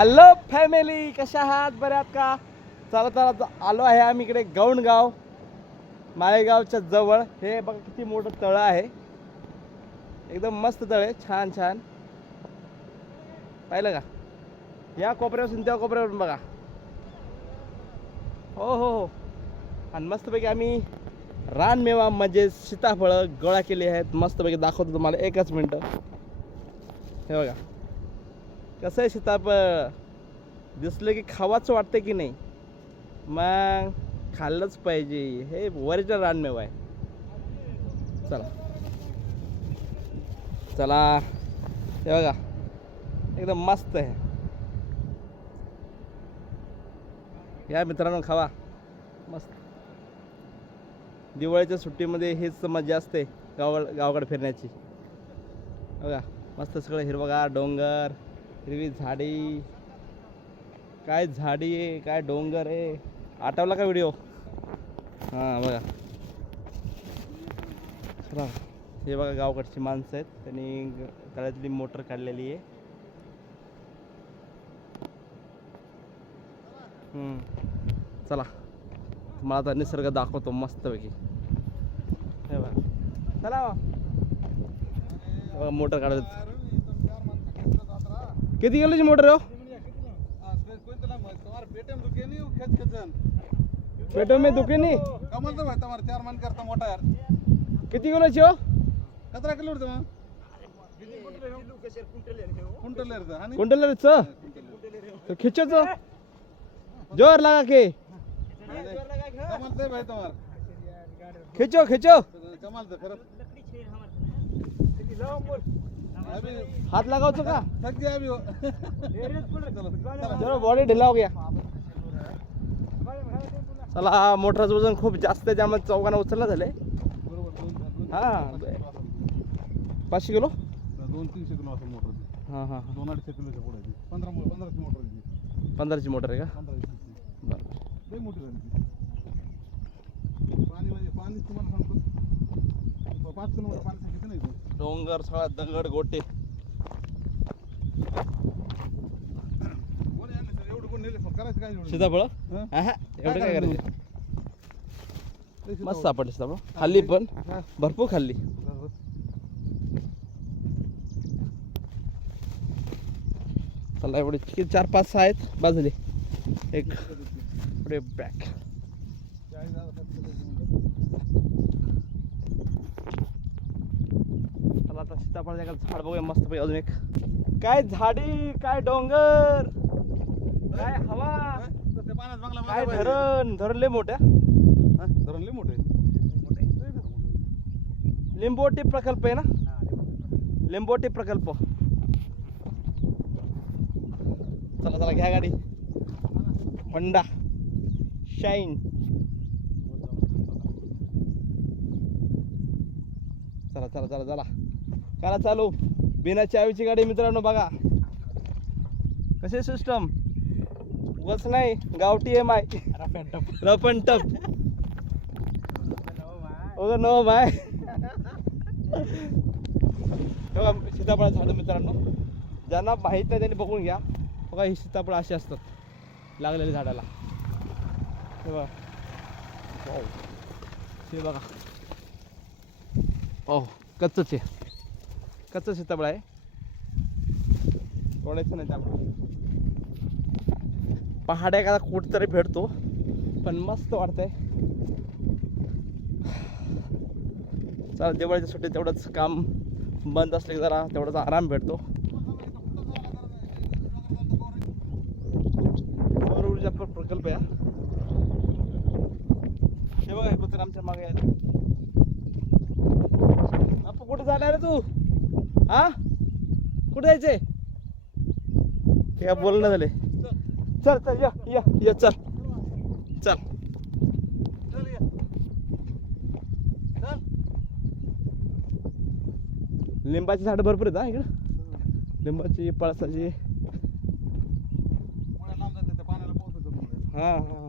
Hello family कशा आहात? बऱ्यात का? चला चला आलो आहे आम्ही इकडे गौंडगाव माळेगावच्या जवळ. हे बघा किती मोठं तळं आहे. एकदम मस्त तळ आहे छान छान. पाहिलं का? या कोपऱ्यापासून त्या कोपऱ्यावरून बघा. हो हो हो. आणि मस्तपैकी आम्ही रानमेवा म्हणजे सीताफळं गोळा केली आहेत. मस्तपैकी दाखवतो तुम्हाला एकच मिनटं. हे बघा. कसं आहे सीताफळ दिसलं की खावाच वाटतं की नाही? मग खाल्लंच पाहिजे. हे वरिष्ठ रानमेव आहे. चला. चला. हे बघा. एकदम मस्त आहे. या मित्रांनो खावा. मस्त. दिवाळीच्या सुट्टीमध्ये हेच मजा असते गाव गावाकडे फिरण्याची. बघा. मस्त सगळं हिरवगार डोंगर. हिरवी झाडी. काय झाडी आहे काय डोंगर आहे. आठवला का व्हिडिओ हां बघा. चला हे बघा गावाकडची माणसं आहेत. त्यांनी तळ्यातली मोटर काढलेली आहे. चला. मला आता निसर्ग दाखवतो मस्तपैकी. हे बघा. चला. बघा मोटर काढत किती किलोची मोटर आहे हो पेटो में दुखे नहीं कमल तो भाई तुम्हारे चार मन करता मोटा यार किती किलोची हो कतरा किलो उडतो मग कुंटल येतं आणि कुंटल च तो खिचो तो जोर लगा के कमल ते भाई तुम्हार खिचो खिचो कमल तो खरं अभी हाथ लगाओ तो का थक गया अभी वो चलो बॉडी ढिला हो गया चला मोटरचं वजन खूप जास्त आहे त्यामुळे चौघांना उचलला दोन- हा पाचशे किलो दोन तीनशे किलो असेल मोटर हां हां दोन अडीचशे किलोच्या पुढे आहे ती. पंधरा मो- पंधराची मोटर आहे ती. पंधराची मोटर आहे का पंधरा वीसची. बरं लई मोठी झाली ती. पाणी म्हणजे पाणी तुम्हाला सांगतो पाच किलोमीटर पाणी. डोंगर सगळा दगड गोटे? सीताफळ? एवढं काय करायचं. मस्त सापडले सीताफळ. खाल्ली पण. हा. भरपूर खाल्ली. चला एवढे किती चार पाच सहा आहेत. बस झाले एक बॅक चला आता सीताफळ झाड बघूया मस्त पैकी अजून एक काय झाडी काय डोंगर काय हवा काय पाहिजे. धरण धरण लय मोठ्या हा? धरण लई मोठं. लिंबोटी प्रकल्प आहे ना लिंबोटी प्रकल्प चला चला घ्या गाडी होंडा शाईन चला चला चला चला करा चालू. बिना चावीची गाडी मित्रांनो बघा. कसे सिस्टम उगाच नाही गावठी एम आय रपन टप ओ नो माय. बघा सीताफळ झाडं मित्रांनो. ज्यांना माहीत नाही त्यांनी बघून घ्या. बघा ही सीताफळ अशी असतात. लागलेली झाडाला. हे बघा. हे बघा. हो कच्चच आहे. कच्चा सीताफळ आहे. तोडायचं नाही त्यामुळे. पहाड एखादा कुठतरी भेटतो. पण मस्त वाटतंय. चला दिवाळीच्या सुट्टीत तेवढंच काम बंद असले की जरा तेवढाच आराम भेटतो. सौर ऊर्जा प्रकल्प आहे हे. बघा कुत्र आमच्या मागे आहेत कुठे झाला रे तू? हा? कुठे जायचंय? काय बोलणं झाले चल चल या या या चल. चल. चल चल. लिंबाची झाडं भरपूर आहेत हा इकडं. लिंबाची पळसाची. लांब त्या पाण्याला हा हा.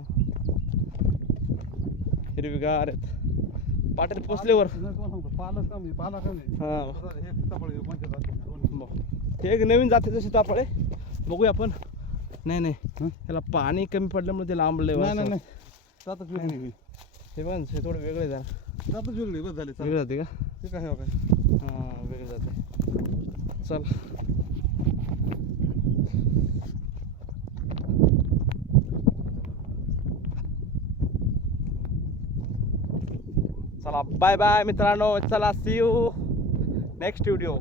हिरवीगार आहेत. पाटील पोचल्यावर. हा. एक नवीन जातीचं सीताफळ आहे बघूया आपण. नाही नाही? त्याला पाणी कमी पडल्यामुळे ते लांबले नाही नाही नाही. जातच वेगळी नाही हे बघ हे थोडं वेगळे जरा. जातच वेगळी बस झाली वेगळे जाते का? ते काय काय? हां वेगळे जाते. चल. चला. बाय बाय मित्रांनो. चला सी यू नेक्स्ट व्हिडिओ